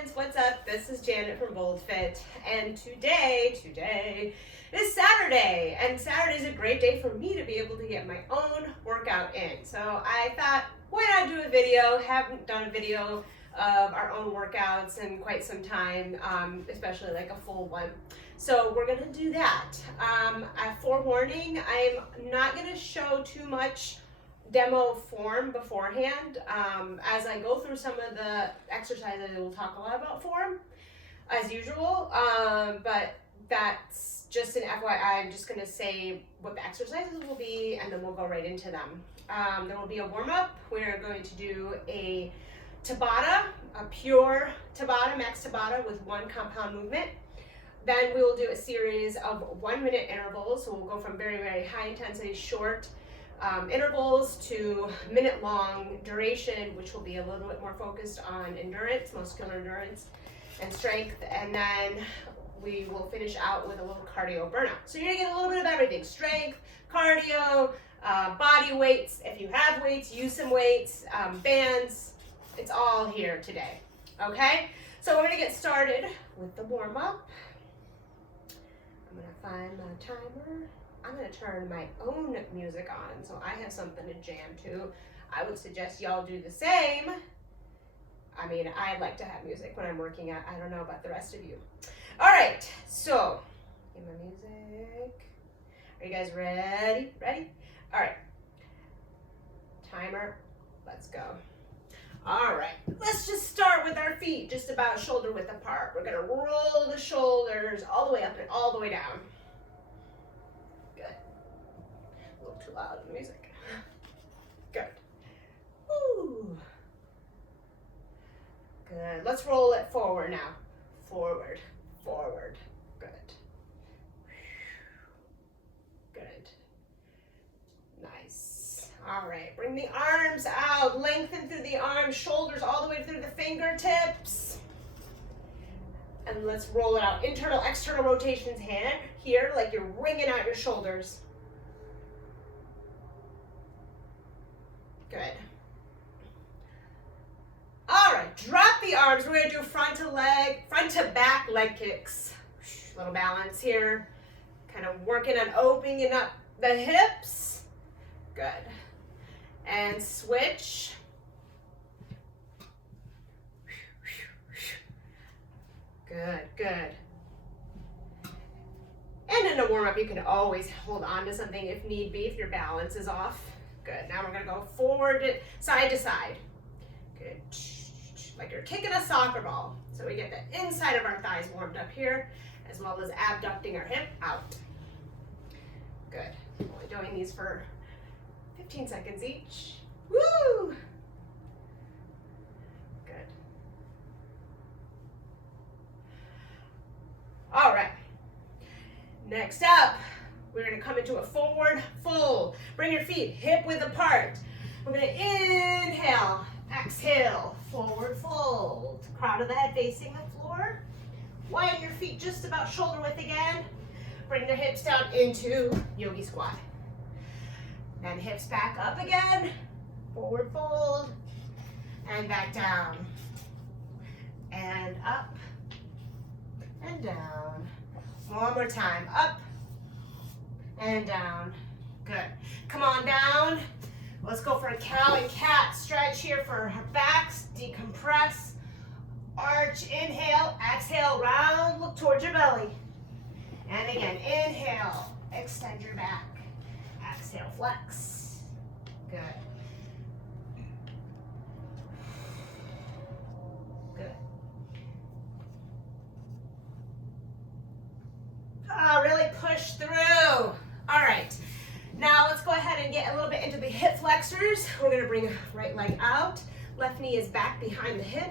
friends, what's up? This is Janet from BoldFit, and today is Saturday, and Saturday is a great day for me to be able to get my own workout in. So I thought, why not do a video? Haven't done a video of our own workouts in quite some time, especially like a full one. So we're gonna do that. Forewarning, I'm not gonna show too much demo form beforehand. As I go through some of the exercises, I will talk a lot about form as usual, but that's just an FYI. I'm just going to say what the exercises will be, and then we'll go right into them. There will be a warm-up. We're going to do a Tabata, a pure Tabata, max Tabata with one compound movement. Then we will do a series of 1 minute intervals. So we'll go from very, very high intensity, short intervals to minute long duration, which will be a little bit more focused on endurance, muscular endurance and strength. And then we will finish out with a little cardio burnout. So you're gonna get a little bit of everything: strength, cardio, body weights. If you have weights, use some weights, bands. It's all here today, okay? So we're gonna get started with the warm up. I'm gonna find my timer. I'm gonna turn my own music on so I have something to jam to. I would suggest y'all do the same. I mean, I like to have music when I'm working out. I don't know about the rest of you. All right, so, get my music. Are you guys ready? Ready? All right, timer, let's go. All right, let's just start with our feet just about shoulder width apart. We're gonna roll the shoulders all the way up and all the way down. Good. A little too loud, the music. Good. Woo. Good. Let's roll it forward now. Forward, forward. Good. Good. Nice. All right, bring the arms out. Lengthen through the arms, shoulders all the way through the fingertips. And let's roll it out. Internal, external rotations hand here, like you're wringing out your shoulders. Good. All right, drop the arms. We're gonna do front to back leg kicks. A little balance here. Kind of working on opening up the hips. Good. And switch. Good, good. And in a warm-up, you can always hold on to something if need be, if your balance is off. Good. Now we're gonna go forward, side to side. Good. Like you're kicking a soccer ball. So we get the inside of our thighs warmed up here, as well as abducting our hip out. Good. Only doing these for 15 seconds each. Woo! Good. All right. Next up, we're gonna come into a forward fold. Bring your feet hip width apart. We're gonna inhale, exhale, forward fold. Crown of the head facing the floor. Widen your feet just about shoulder width again. Bring the hips down into yogi squat. Then hips back up again. Forward fold. And back down. And up. And down. One more time. Up. And down. Good. Come on down. Let's go for a cow and cat stretch here for our backs. Decompress. Arch. Inhale. Exhale. Round. Look towards your belly. And again. Inhale. Extend your back. Exhale. Flex. Good. Good. Really push through. All right. Now let's go ahead and get a little bit into the hip flexors. We're gonna bring right leg out. Left knee is back behind the hip.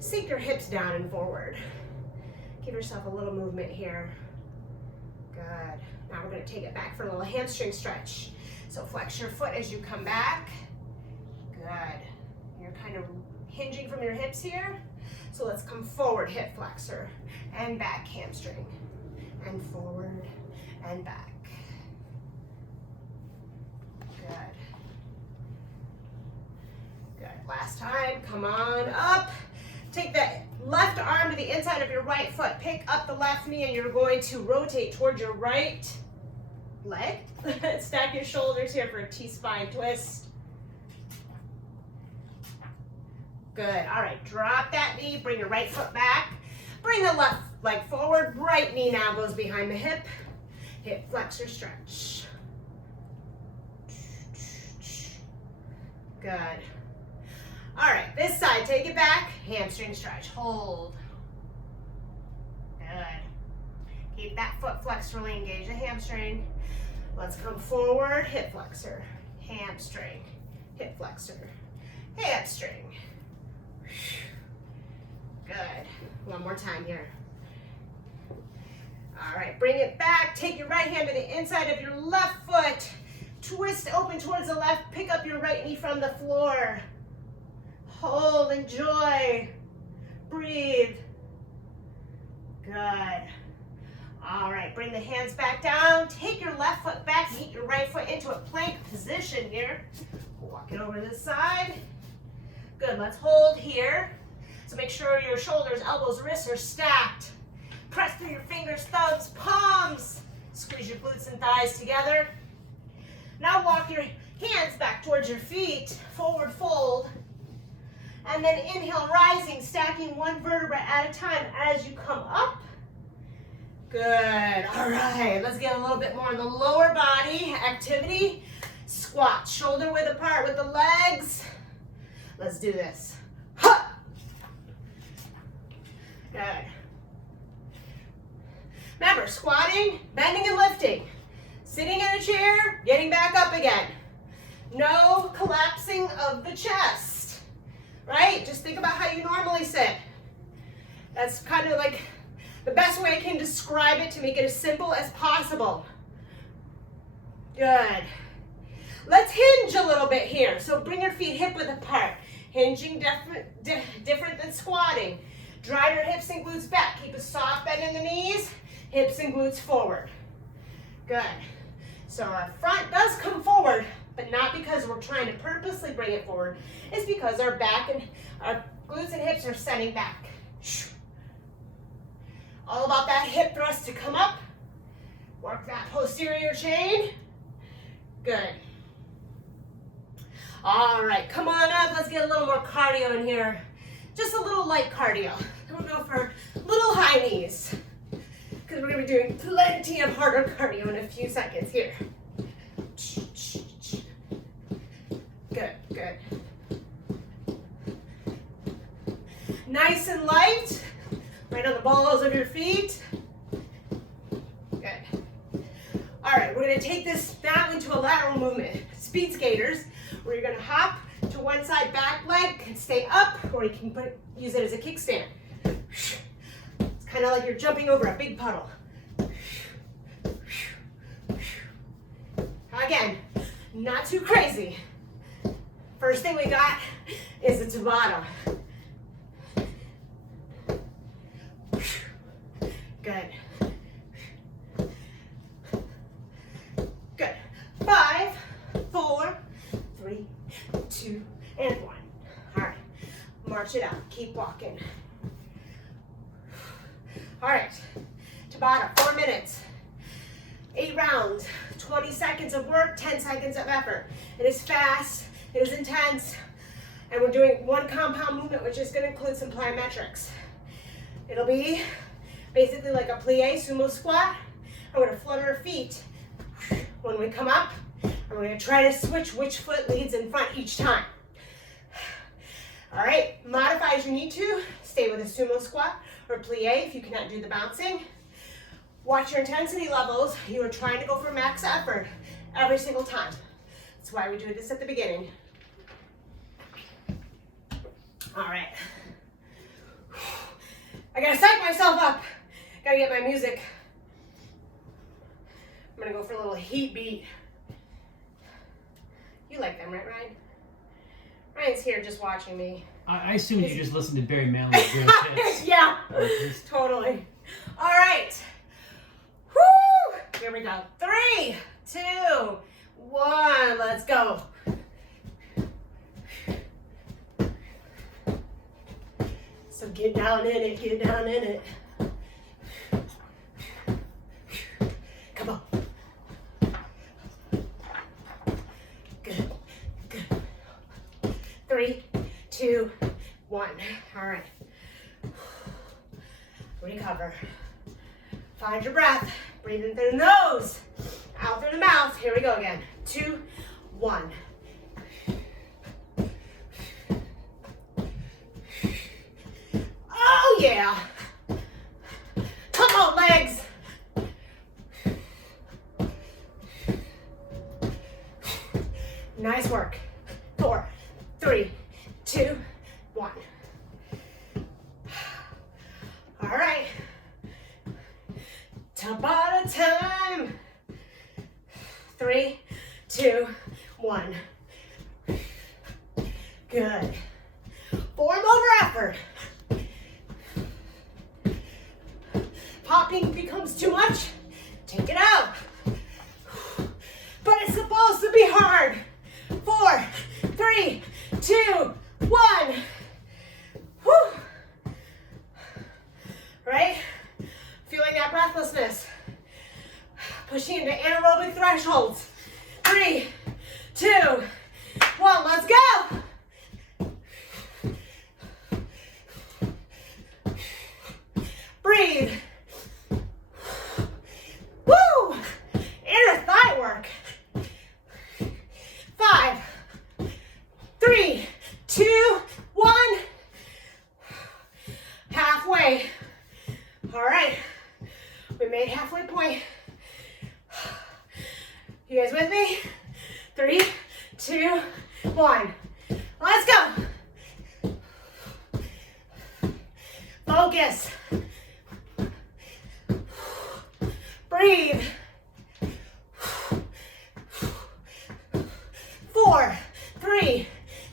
Sink your hips down and forward. Give yourself a little movement here. Good. Now we're gonna take it back for a little hamstring stretch. So flex your foot as you come back. Good. You're kind of hinging from your hips here. So let's come forward, hip flexor, and back hamstring. And forward and back. Good. Good. Last time, come on up. Take that left arm to the inside of your right foot. Pick up the left knee and you're going to rotate towards your right leg. Stack your shoulders here for a T-spine twist. Good. All right, drop that knee, bring your right foot back. Bring the left leg forward. Right knee now goes behind the hip. Hip flexor stretch. Good. All right, this side, take it back. Hamstring stretch. Hold. Good. Keep that foot flexed, really engage the hamstring. Let's come forward, hip flexor, hamstring, hip flexor, hamstring. Good. One more time here. All right, bring it back. Take your right hand to the inside of your left foot. Twist open towards the left. Pick up your right knee from the floor. Hold, enjoy. Breathe. Good. All right, bring the hands back down. Take your left foot back. Meet your right foot into a plank position here. Walk it over to the side. Good, let's hold here. So make sure your shoulders, elbows, wrists are stacked. Press through your fingers, thumbs, palms. Squeeze your glutes and thighs together. Now walk your hands back towards your feet, forward fold. And then inhale, rising, stacking one vertebra at a time as you come up. Good. All right, let's get a little bit more of the lower body activity. Squat, shoulder width apart with the legs. Let's do this. Huh. Good. Remember, squatting, bending and lifting. Sitting in a chair, getting back up again. No collapsing of the chest, right? Just think about how you normally sit. That's kind of like the best way I can describe it to make it as simple as possible. Good. Let's hinge a little bit here. So bring your feet hip width apart. Hinging different than squatting. Drive your hips and glutes back. Keep a soft bend in the knees. Hips and glutes forward. Good. So our front does come forward, but not because we're trying to purposely bring it forward. It's because our back and our glutes and hips are setting back. All about that hip thrust to come up. Work that posterior chain. Good. All right, come on up. Let's get a little more cardio in here. Just a little light cardio. Then we'll go for little high knees, because we're going to be doing plenty of harder cardio in a few seconds here. Good, good. Nice and light, right on the balls of your feet. Good. All right, we're going to take this now into a lateral movement. Speed skaters, where you're going to hop to one side back leg, can stay up, or you can use it as a kickstand. It's kind of like you're jumping over a big puddle. Again, not too crazy. First thing we got is a Tabata. Good. Good. 5, 4, 3, 2, and 1. All right. March it out. Keep walking. All right. Tabata, 4 minutes. 8 rounds. 20 seconds of work, 10 seconds of effort. It is fast. It is intense. And we're doing one compound movement, which is going to include some plyometrics. It'll be basically like a plie sumo squat. I'm going to flutter our feet when we come up. And we're going to try to switch which foot leads in front each time. All right, modify as you need to. Stay with a sumo squat or plie if you cannot do the bouncing. Watch your intensity levels. You are trying to go for max effort every single time. That's why we do this at the beginning. All right. I gotta psych myself up. Gotta get my music. I'm gonna go for a little heat beat. You like them, right, Ryan? Ryan's here just watching me. I assume you just listened to Barry Manley's Great Hits. Yeah, totally. All right. Woo! Here we go. 3, 2, 1. Let's go. So get down in it, get down in it. Come on. Good, good. 3, 2, 1. All right. Recover. Find your breath. Breathe in through the nose, out through the mouth. Here we go again. 2, 1. Oh yeah. Come on, legs. Nice work. 4, 3, 2, 1. All right. Tabata time. 3, 2, 1. Good. Form over effort. Popping becomes too much, take it out. But it's supposed to be hard. 4, 3, 2, 1. Whew. Right? Feeling that breathlessness. Pushing into anaerobic thresholds. 3, 2, 1. Let's go. Breathe. Woo! Inner thigh work. 5, 3, 2, 1. Halfway. All right. We made halfway point. You guys with me? 3, 2, 1. Let's go. Focus. Breathe. 4, 3,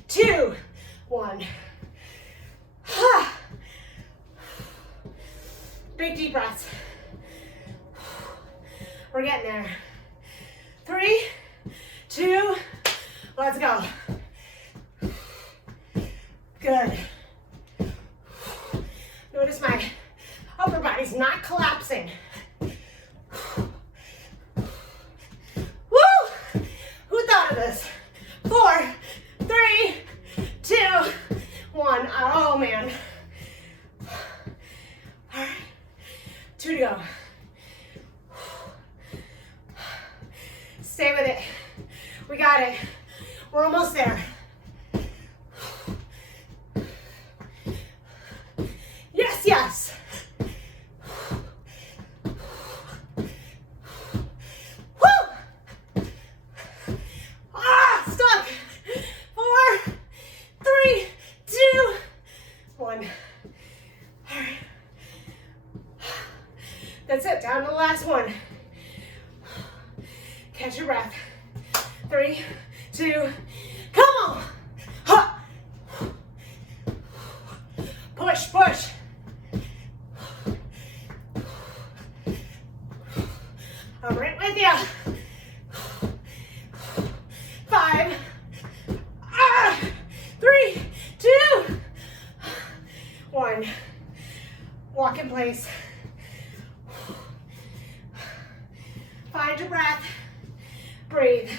2, 1. Big deep breaths. We're getting there. 3, 2, let's go. Good. Notice my upper body's not collapsing. Woo! Who thought of this? 4, 3, 2, 1. Oh man. All right. 2 to go. Stay with it. We got it. We're almost there. Yes, yes. Woo! Ah, stuck. 4, 3, 2, 1. All right. That's it. Down to the last one. Catch your breath. 3, 2, come on. Ha. Push, push. I'm right with you. 5, 3, 2, 1. Walk in place. Find your breath. Breathe.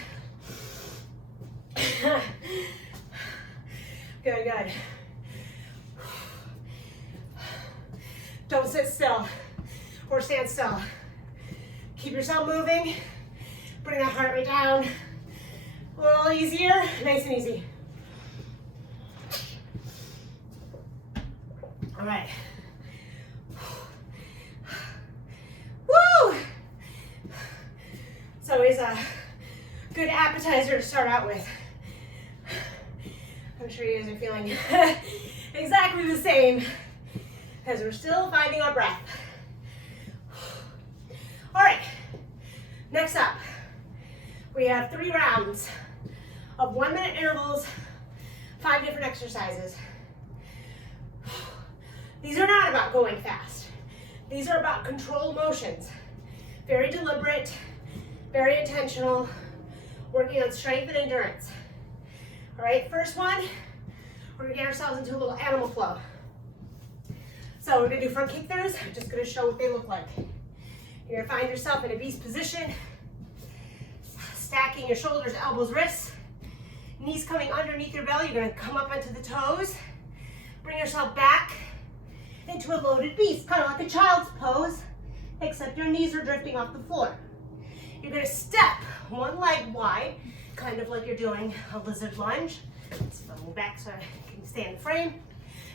Good, good. Don't sit still or stand still. Keep yourself moving. Bring that heart rate down. A little easier, nice and easy. All right. Woo! It's always a good appetizer to start out with. I'm sure you guys are feeling exactly the same as we're still finding our breath. All right, next up, we have 3 rounds of 1-minute intervals, 5 different exercises. These are not about going fast. These are about controlled motions. Very deliberate, very intentional, working on strength and endurance. All right, first one, we're gonna get ourselves into a little animal flow. So we're gonna do front kick throughs. I'm just gonna show what they look like. You're gonna find yourself in a beast position, stacking your shoulders, elbows, wrists, knees coming underneath your belly. You're gonna come up onto the toes, bring yourself back into a loaded beast, kind of like a child's pose, except your knees are drifting off the floor. You're gonna step one leg wide, kind of like you're doing a lizard lunge. Let's move back so I can stay in the frame.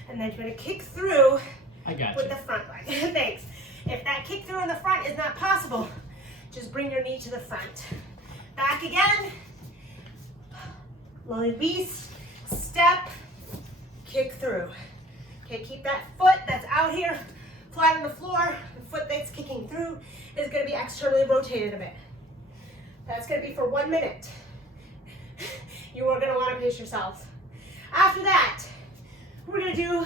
And then you're gonna kick through with the front leg. Thanks. If that kick through in the front is not possible, just bring your knee to the front. Back again. Loaded beast, step, kick through. Okay, keep that foot that's out here flat on the floor. The foot that's kicking through is gonna be externally rotated a bit. That's gonna be for 1 minute. You are gonna wanna pace yourself. After that, we're gonna do,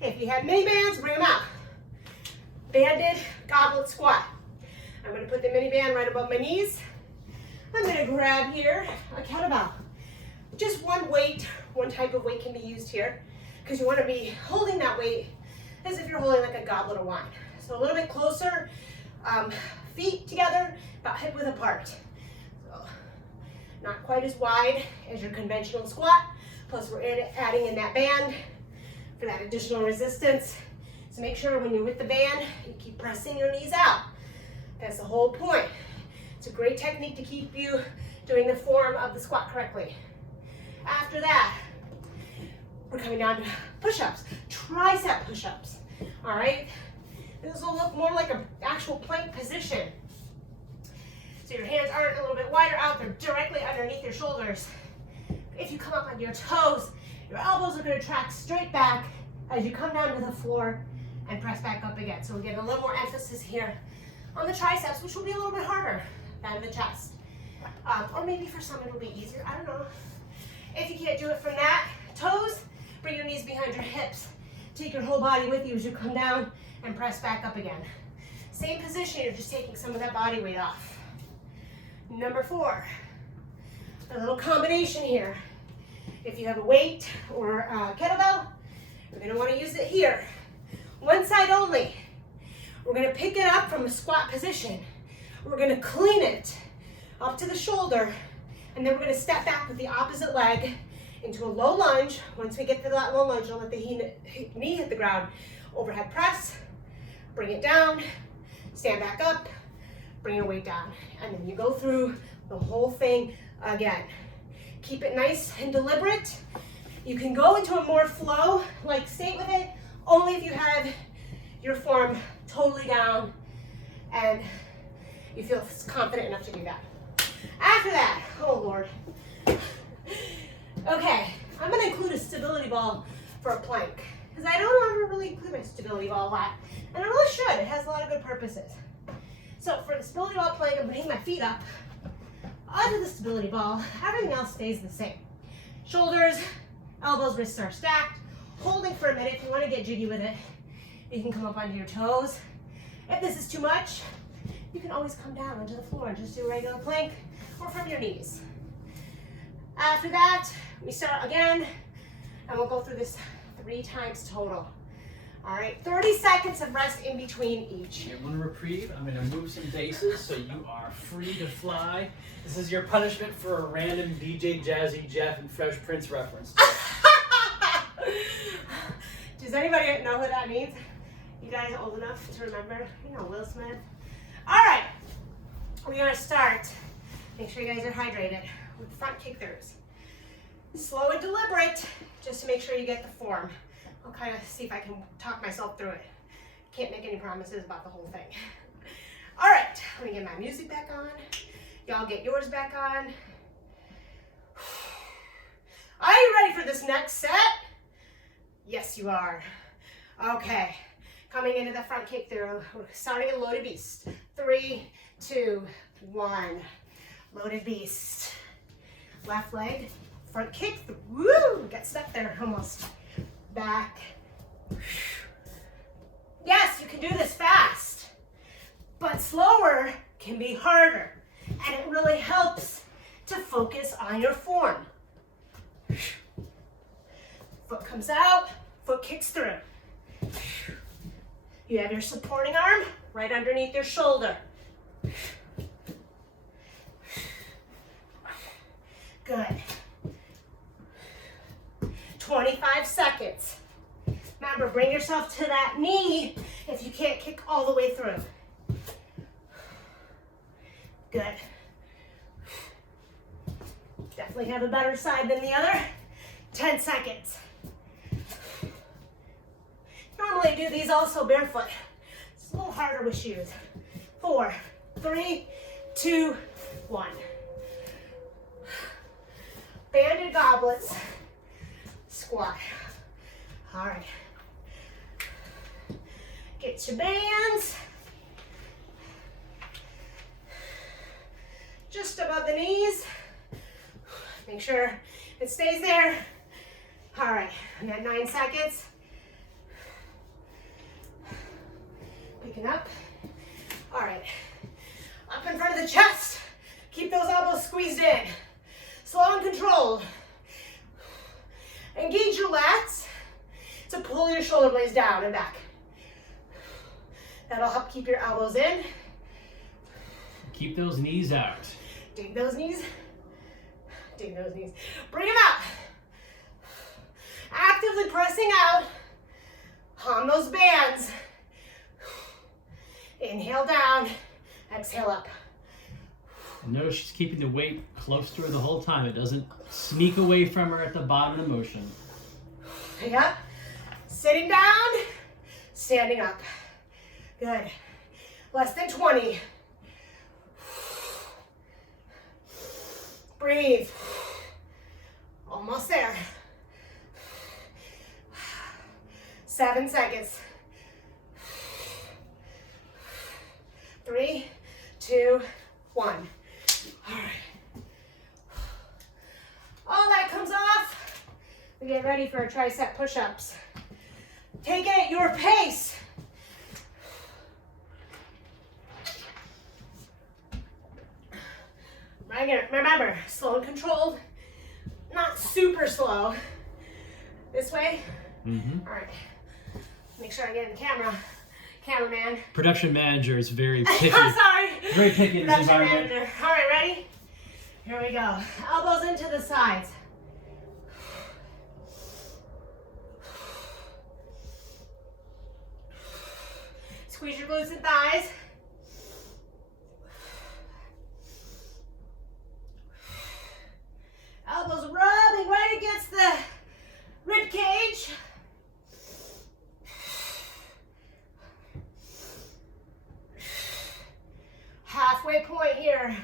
if you have mini bands, bring them out. Banded goblet squat. I'm gonna put the mini band right above my knees. I'm gonna grab here a kettlebell. Just one weight, one type of weight can be used here because you wanna be holding that weight as if you're holding like a goblet of wine. So a little bit closer, feet together, about hip width apart. So not quite as wide as your conventional squat, plus we're adding in that band for that additional resistance. So make sure when you're with the band, you keep pressing your knees out. That's the whole point. It's a great technique to keep you doing the form of the squat correctly. After that, we're coming down to push-ups, tricep push-ups, all right? This will look more like an actual plank position. So your hands aren't a little bit wider out, they're directly underneath your shoulders. If you come up onto your toes, your elbows are gonna track straight back as you come down to the floor and press back up again. So we'll get a little more emphasis here on the triceps, which will be a little bit harder than the chest. Or maybe for some it'll be easier, I don't know. If you can't do it from that, toes, bring your knees behind your hips. Take your whole body with you as you come down and press back up again. Same position, you're just taking some of that body weight off. Number 4, a little combination here. If you have a weight or a kettlebell, you're gonna wanna use it here. One side only. We're gonna pick it up from a squat position. We're gonna clean it up to the shoulder, and then we're gonna step back with the opposite leg into a low lunge. Once we get to that low lunge, don't let the knee hit the ground. Overhead press, bring it down, stand back up, bring your weight down, and then you go through the whole thing again. Keep it nice and deliberate. You can go into a more flow, like state with it, only if you have your form totally down and you feel confident enough to do that. After that, oh Lord. Okay, I'm gonna include a stability ball for a plank because I don't ever really include my stability ball a lot, and I really should. It has a lot of good purposes. So for the stability ball plank, I'm putting my feet up onto the stability ball. Everything else stays the same. Shoulders, elbows, wrists are stacked. Holding for a minute. If you want to get jiggy with it, you can come up onto your toes. If this is too much, you can always come down onto the floor and just do a regular plank or from your knees. After that, we start again, and we'll go through this 3 times total. All right, 30 seconds of rest in between each. You want a reprieve? I'm gonna move some bases so you are free to fly. This is your punishment for a random DJ Jazzy Jeff and Fresh Prince reference. Does anybody know what that means? You guys are old enough to remember? You know Will Smith. All right, we're gonna start. Make sure you guys are hydrated with front kick throughs. Slow and deliberate, just to make sure you get the form. I'll kind of see if I can talk myself through it. Can't make any promises about the whole thing. All right, let me get my music back on. Y'all get yours back on. Are you ready for this next set? Yes, you are. Okay, coming into the front kick through. We're starting a loaded beast. 3, 2, 1. Loaded beast. Left leg, front kick through. Woo! Got stuck there almost. Back. Yes, you can do this fast, but slower can be harder, and it really helps to focus on your form. Foot comes out, foot kicks through. You have your supporting arm right underneath your shoulder. Good. 25 seconds. Remember, bring yourself to that knee if you can't kick all the way through. Good. Definitely have a better side than the other. 10 seconds. Normally I do these also barefoot. It's a little harder with shoes. 4, 3, 2, 1. Banded goblets. Squat. All right. Get your bands. Just above the knees. Make sure it stays there. All right, we got 9 seconds. Picking up. All right, up in front of the chest. Keep those elbows squeezed in. Slow and controlled. Engage your lats to pull your shoulder blades down and back. That'll help keep your elbows in. Keep those knees out. Dig those knees. Dig those knees. Bring them out. Actively pressing out on those bands. Inhale down. Exhale up. And notice she's keeping the weight close to her the whole time. It doesn't sneak away from her at the bottom of the motion. Yep. Sitting down. Standing up. Good. Less than 20. Breathe. Almost there. 7 seconds. 3, 2, 1. All right. All that comes off. We get ready for our tricep push-ups. Take it at your pace. Remember, slow and controlled, not super slow. This way. Mm-hmm. All right. Make sure I get in the camera. Cameraman. Production manager is very picky. I'm sorry. Very picky in this Production environment. manager. All right, ready? Here we go. Elbows into the sides. Squeeze your glutes and thighs. Elbows rubbing right against the rib cage. Halfway point here.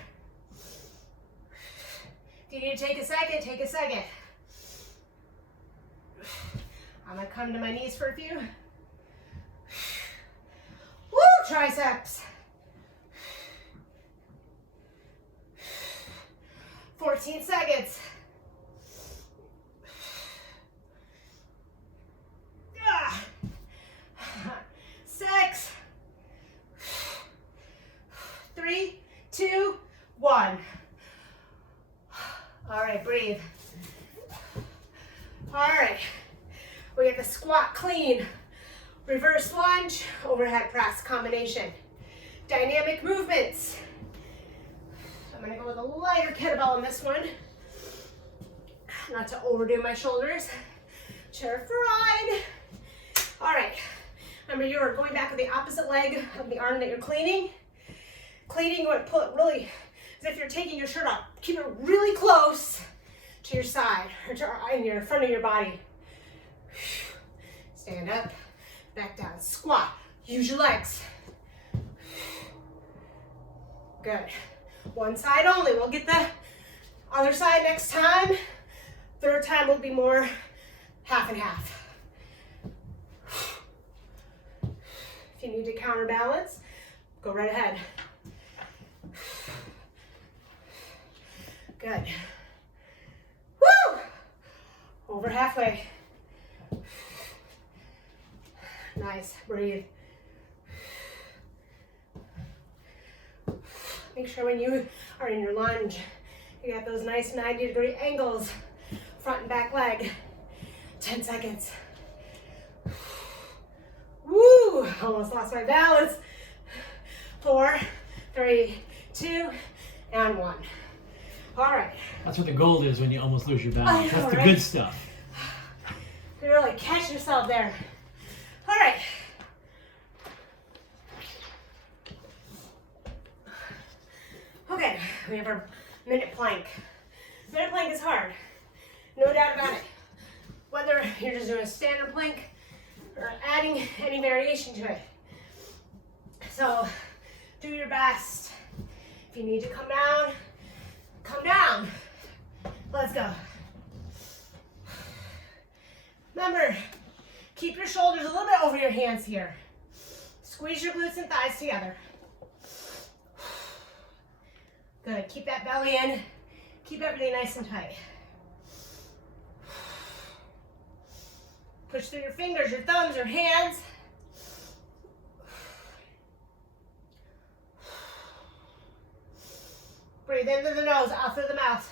If you need to take a second, take a second. I'm gonna come to my knees for a few. Woo, triceps. 14 seconds. 6, 3, 2, 1. All right, breathe. All right, we have the squat clean, reverse lunge, overhead press combination. Dynamic movements. I'm gonna go with a lighter kettlebell on this one. Not to overdo my shoulders. Chair fried. All right, remember you're going back with the opposite leg of the arm that you're cleaning. Cleaning, you want to pull it really, as if you're taking your shirt off. Keep it really close to your side, or in your front of your body. Stand up, back down, squat. Use your legs. Good. One side only. We'll get the other side next time. Third time will be more half and half. If you need to counterbalance, go right ahead. Good. Woo! Over halfway. Nice. Breathe. Make sure when you are in your lunge, you got those nice 90-degree angles, front and back leg. 10 seconds. Woo! Whew, almost lost my balance. 4, 3, 2, and 1. All right. That's what the gold is when you almost lose your balance. I know, That's the right? good stuff. You really catch yourself there. All right. Okay, we have our minute plank. Minute plank is hard, no doubt about it. Whether you're just doing a standard plank or adding any variation to it. So do your best. If you need to come down, come down. Let's go. Remember, keep your shoulders a little bit over your hands here. Squeeze your glutes and thighs together. Good, keep that belly in. Keep everything nice and tight. Push through your fingers, your thumbs, your hands. Breathe in through the nose, out through the mouth.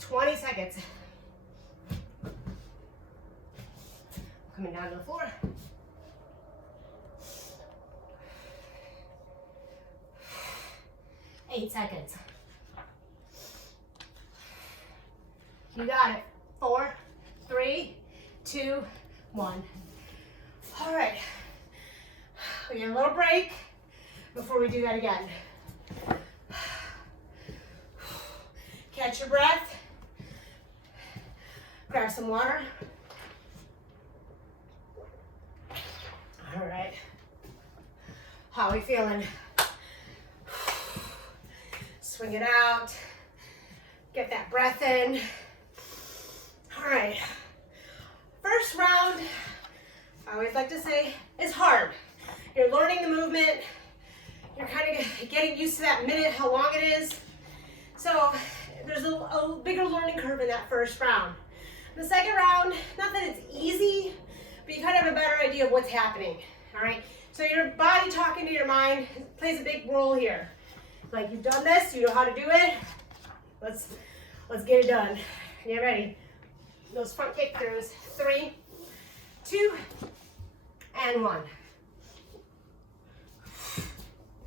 "20 seconds. Coming down to the floor. "8 seconds. You got it. 4, 3, 2, 1. All right. We get a little break before we do that again. Catch your breath. Grab some water. All right. How are we feeling? Swing it out. Get that breath in. All right. First round, I always like to say, is hard. You're learning the movement. You're kind of getting used to that minute, how long it is. So there's a bigger learning curve in that first round. The second round, not that it's easy, but you kind of have a better idea of what's happening, all right? So your body talking to your mind plays a big role here. Like, you've done this, you know how to do it. Let's get it done. Get ready. Those front kick throughs. 3, 2, and 1.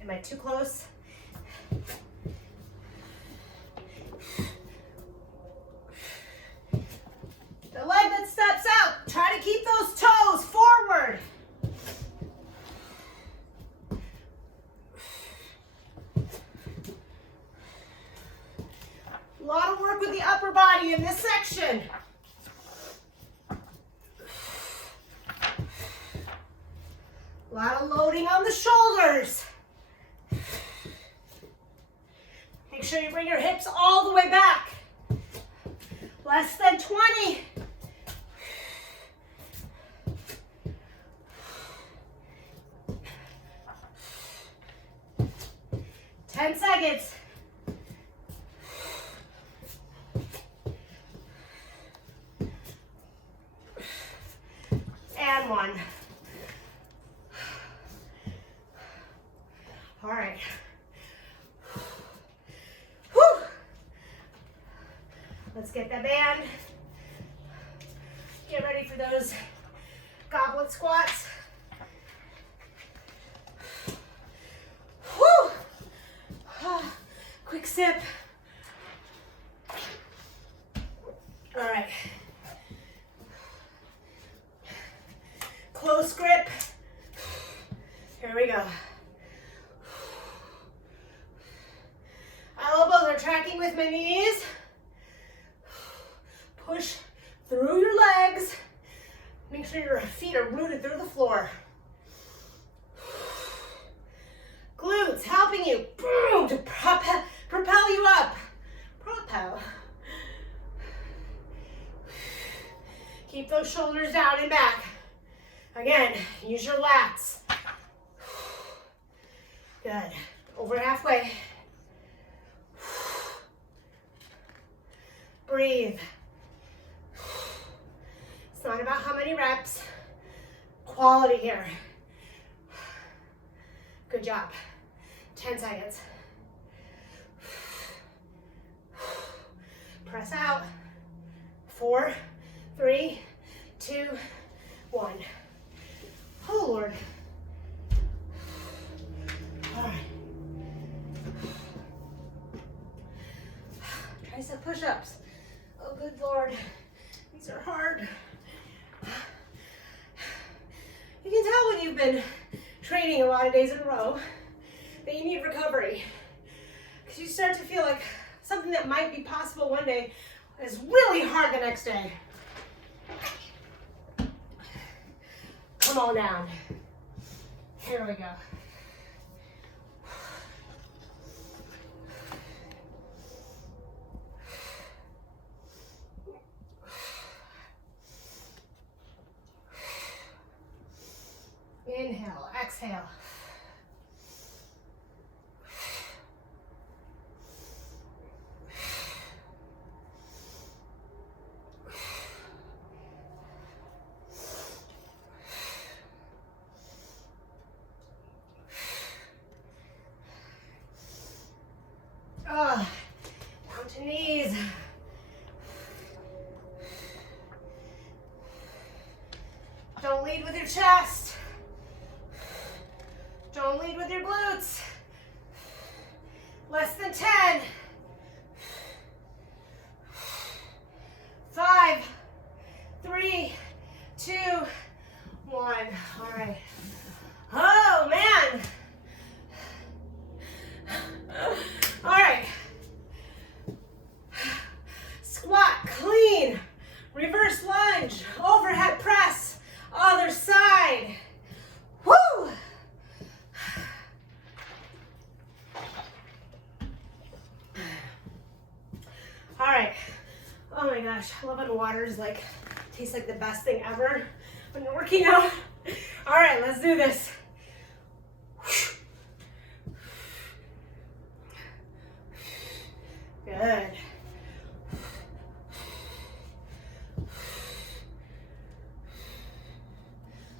Am I too close? The leg that steps out, try to keep those toes forward. A lot of work with the upper body in this section. A lot of loading on the shoulders. Make sure you bring your hips all the way back. Less than 20. Ten seconds. And 1. All right. Whew. Let's get that band. Get ready for those goblet squats. Whew. Quick sip. All right. Close grip. Here we go. Elbows are tracking with my knees. Push through your legs. Make sure your feet are rooted through the floor. Glutes helping you, boom, to propel you up. Propel. Keep those shoulders down and back. Again, use your lats. Good. Over halfway. Breathe. It's not about how many reps. Quality here. Good job. 10 seconds. 4, 3, 2, 1. Oh, Lord. All right. Tricep push-ups. Oh, good Lord. These are hard. You can tell when you've been training a lot of days in a row that you need recovery. Because you start to feel like something that might be possible one day is really hard the next day. Come on down. Here we go. Inhale, exhale. Down to knees. Don't lead with your chest. Don't lead with your glutes. Less than 10. 5, 3, 2, 1. All right. Oh, man. All right. Squat, clean. Reverse lunge, overhead press, other side. Woo! All right. Oh my gosh, I love when water is like, tastes like the best thing ever when you're working out. All right, let's do this. Good.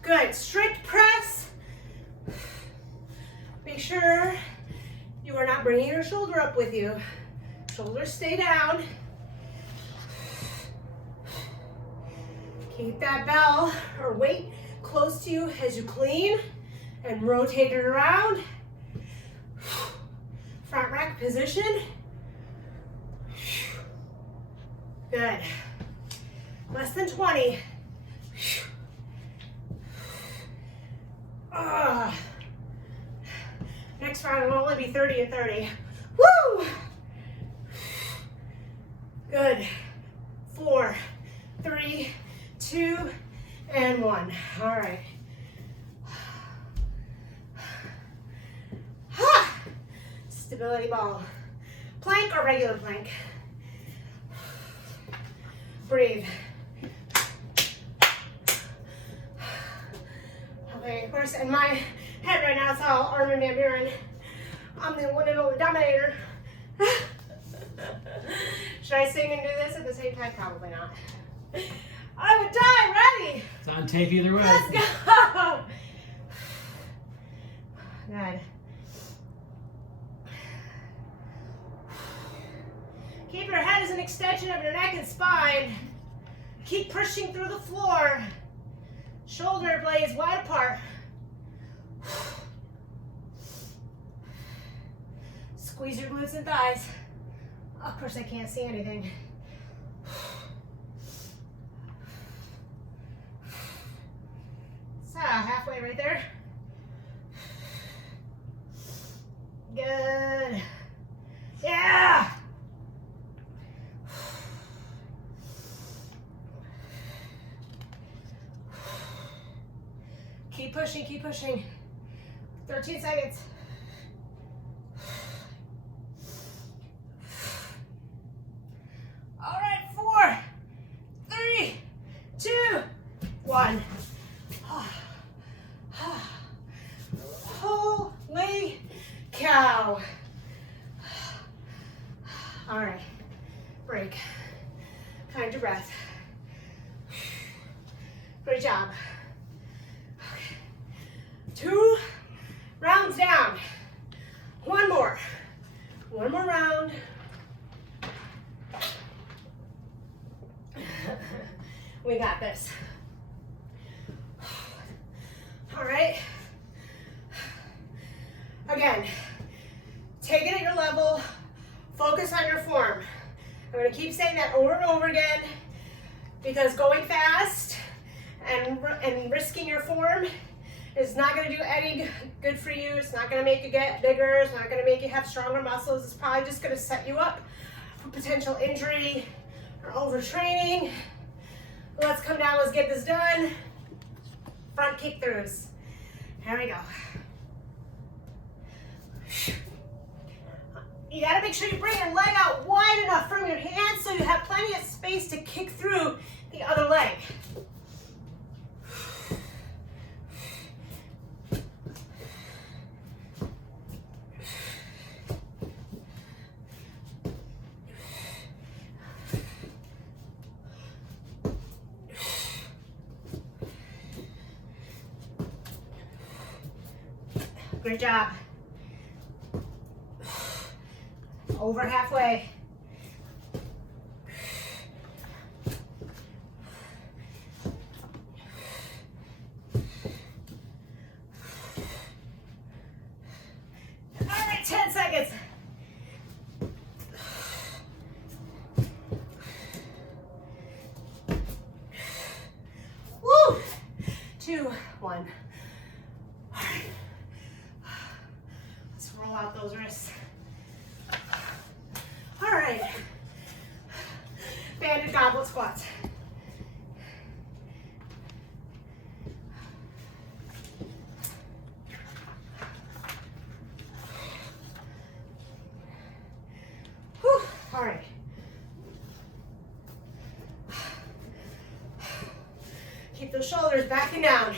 Good. Strict press. Make sure you are not bringing your shoulder up with you. Shoulders stay down. Keep that bell or weight close to you as you clean and rotate it around. Front rack position. Good. Less than 20. Next round will only be 30 and 30. Woo! Good. 4, 3, 2, and 1. All right. Stability ball. Plank or regular plank? Breathe. Okay, of course, in my head right now, it's all Armin van Buren. I'm the one and only dominator. Should I sing and do this at the same time? Probably not. I would die. Ready? It's on tape either way. Let's go. Good. Keep your head as an extension of your neck and spine. Keep pushing through the floor. Shoulder blades wide apart. Squeeze your glutes and thighs. Of course, I can't see anything. So, halfway right there. Good. Yeah! Keep pushing, keep pushing. 13 seconds. All right, 4, 3, 2, 1. Holy cow. All right, break. Find your breath. Great job. 2 rounds down. One more round. We got this. All right. Again, take it at your level. Focus on your form. I'm going to keep saying that over and over again because going fast and risking your form is not going to do any good for you. It's not going to make you get bigger. It's not going to make you have stronger muscles. It's probably just going to set you up for potential injury or overtraining. Let's come down. Let's get this done. Front kick throughs. Here we go. You got to make sure you bring your leg out wide enough from your hands so you have plenty of space to kick through the other leg. Great job. Over halfway. All right, 10 seconds. Woo! 2, 1. All right. Let's roll out those wrists. All right, banded goblet squats. Whew. All right. Keep those shoulders back and down.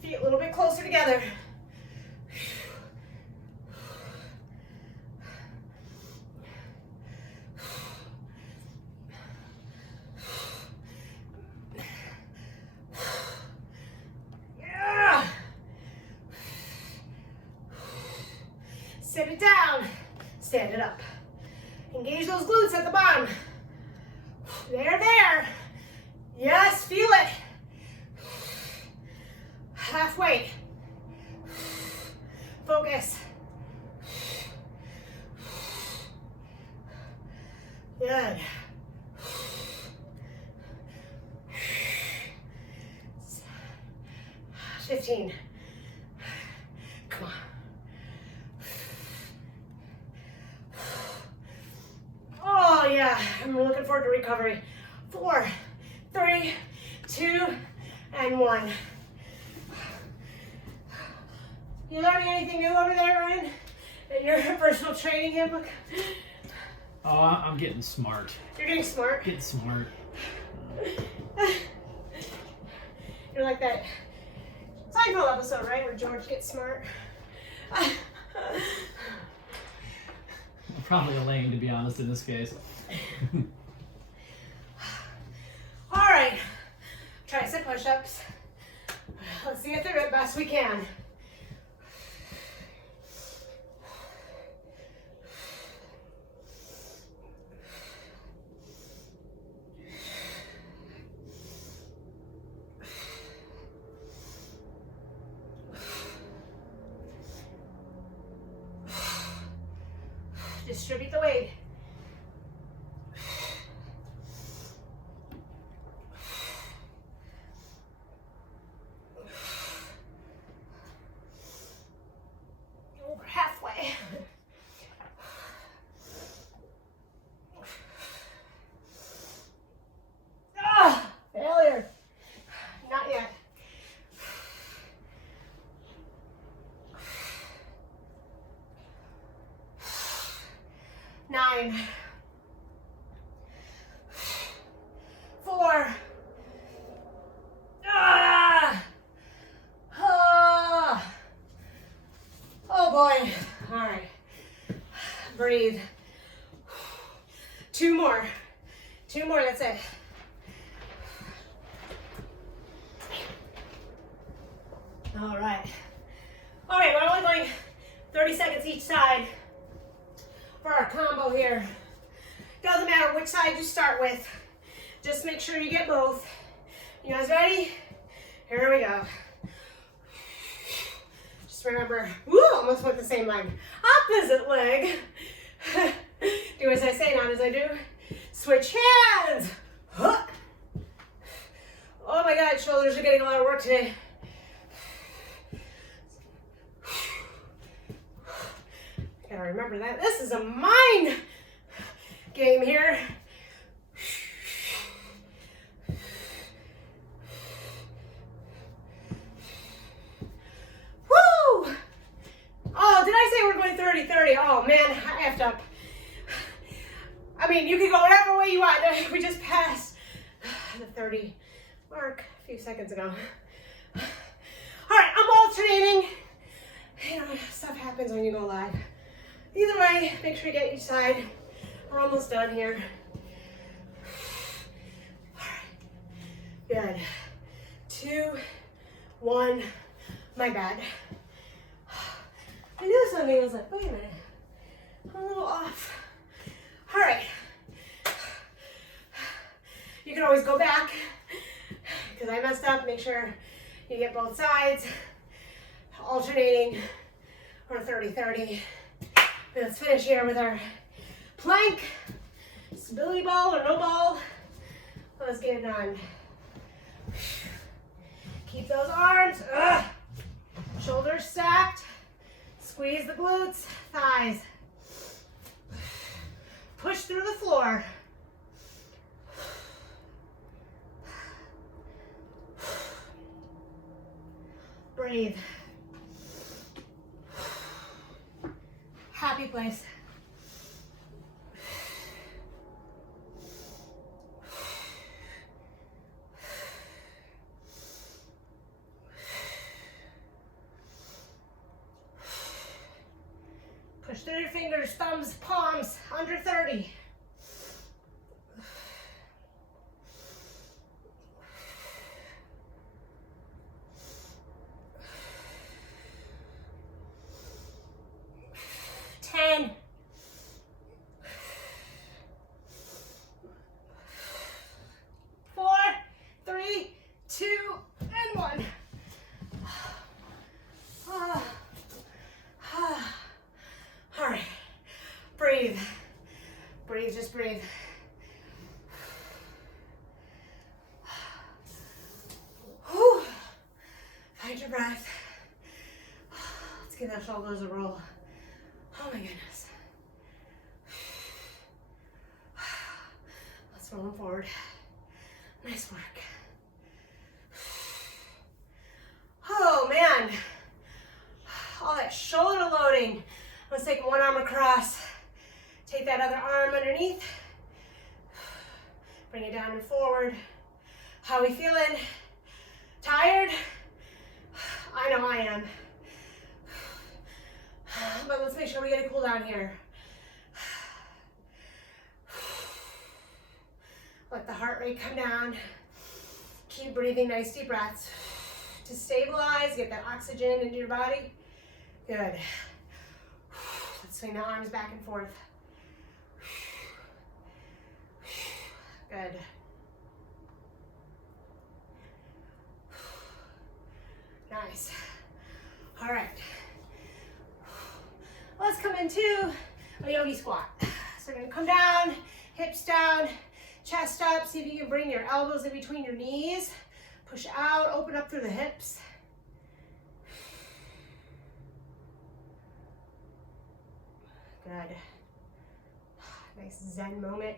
Feet a little bit closer together. Sit it down, stand it up. Engage those glutes at the bottom. There. Yes, feel it. Halfway. Focus. Good. 15. Come on. Oh yeah, I'm looking forward to recovery. 4, 3, 2, and 1. You learning anything new over there, Ryan? In your personal training handbook? Oh, I'm getting smart. You're getting smart? Getting smart. You're like that Seinfeld episode, right? Where George gets smart. I'm probably a lame, to be honest, in this case. All right, tricep push-ups. Let's see if they're the best we can. Distribute the weight. Over halfway. Ah, failure. Not yet. 9, 4, oh boy. All right, breathe. 2 more, that's it. All right, we're only going 30 seconds each side for our combo here. Doesn't matter which side you start with. Just make sure you get both. You guys ready? Here we go. Just remember, woo, almost went the same leg. Opposite leg. Do as I say, not as I do. Switch hands. Huh. Oh my God, shoulders are getting a lot of work today. Gotta remember that. This is a mind game here. Woo! Oh, did I say we're going 30-30? Oh man, I effed up. I mean, you can go whatever way you want. We just passed the 30 mark a few seconds ago. All right, I'm alternating. You know, stuff happens when you go live. Either way, make sure you get each side. We're almost done here. All right, good. 2, 1, my bad. I knew something was like, wait a minute, I'm a little off. All right, you can always go back because I messed up. Make sure you get both sides, alternating or 30-30. Let's finish here with our plank, stability ball or no ball. Let's get it done. Keep those arms, shoulders stacked. Squeeze the glutes, thighs. Push through the floor. Breathe. Happy place. Push through your fingers, thumbs, palms, under 30. Breathe. Breathe, just breathe. Whew. Find your breath. Let's give that shoulders a roll. Oh my goodness. Let's roll them forward. Nice work. Oh man. All that shoulder loading. Let's take one arm across. Take that other arm underneath. Bring it down and forward. How are we feeling? Tired? I know I am. But let's make sure we get a cool down here. Let the heart rate come down. Keep breathing nice deep breaths. To stabilize, get that oxygen into your body. Good. Let's swing the arms back and forth. Good. Nice. All right. Let's come into a yogi squat. So we're gonna come down, hips down, chest up. See if you can bring your elbows in between your knees. Push out, open up through the hips. Good. Nice Zen moment.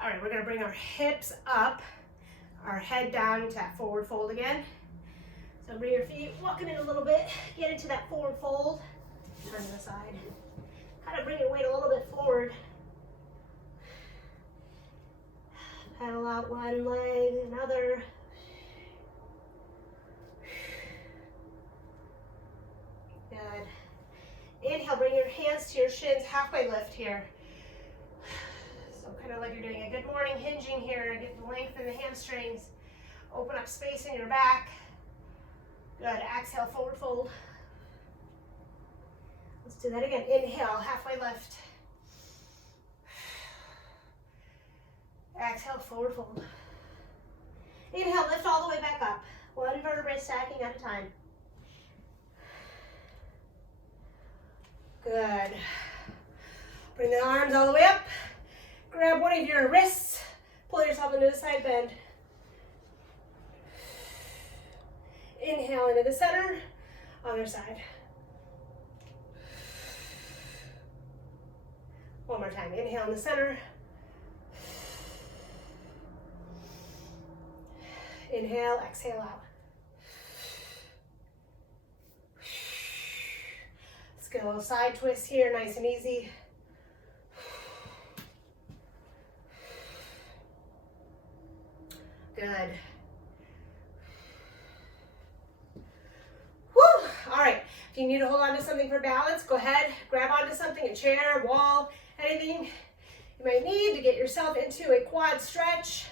All right, we're gonna bring our hips up, our head down into that forward fold again. So bring your feet, walking in a little bit, get into that forward fold. Turn to the side. Kind of bring your weight a little bit forward. Pedal out one leg, another. Good. Inhale, bring your hands to your shins, halfway lift here. So kind of like you're doing a good morning hinging here. Get the length in the hamstrings. Open up space in your back. Good. Exhale, forward fold. Let's do that again. Inhale, halfway lift. Exhale, forward fold. Inhale, lift all the way back up. One vertebrae stacking at a time. Good. Bring the arms all the way up. Grab one of your wrists. Pull yourself into the side bend. Inhale into the center. Other side. One more time. Inhale in the center. Inhale, exhale out. Let's get a little side twist here, nice and easy. Good. Woo! All right, if you need to hold on to something for balance, go ahead, grab onto something, a chair, wall, anything you might need to get yourself into a quad stretch.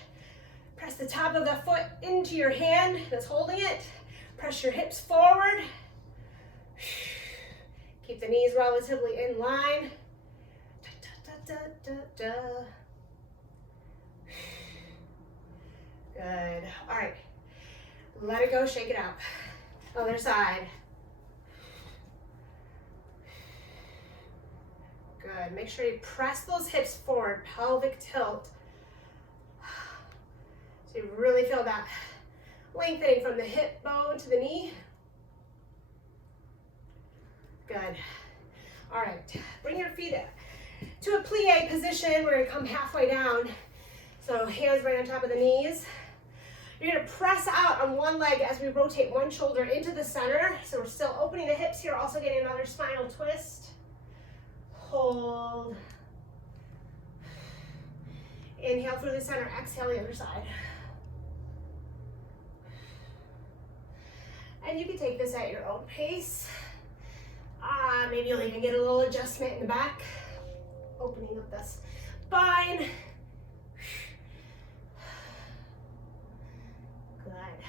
Press the top of the foot into your hand that's holding it. Press your hips forward. Keep the knees relatively in line. Da, da, da, da, da. Good. All right. Let it go, shake it out. Other side. Good. Make sure you press those hips forward, pelvic tilt. So you really feel that lengthening from the hip bone to the knee. Good. All right. Bring your feet to a plie position. We're going to come halfway down. So hands right on top of the knees. You're going to press out on one leg as we rotate one shoulder into the center. So we're still opening the hips here, also getting another spinal twist. Hold. Inhale through the center, exhale the other side. And you can take this at your own pace. Maybe you'll even get a little adjustment in the back. Opening up the spine. Good.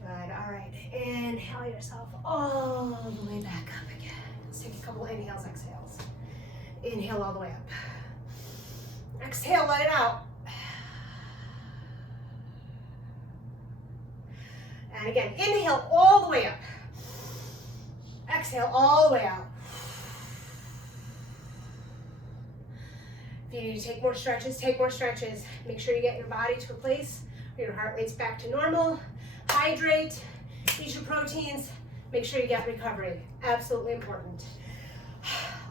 Good, all right. Inhale yourself all the way back up again. Let's take a couple inhales, exhales. Inhale all the way up. Exhale, let it out. And again, inhale all the way up. Exhale all the way out. If you need to take more stretches, take more stretches. Make sure you get your body to a place where your heart rate's back to normal. Hydrate, eat your proteins. Make sure you get recovery. Absolutely important.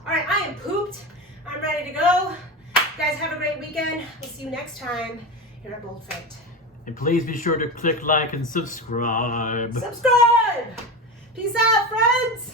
All right, I am pooped. I'm ready to go. You guys have a great weekend. We'll see you next time here at Bold Fit. And please be sure to click like and subscribe. Subscribe! Peace out, friends!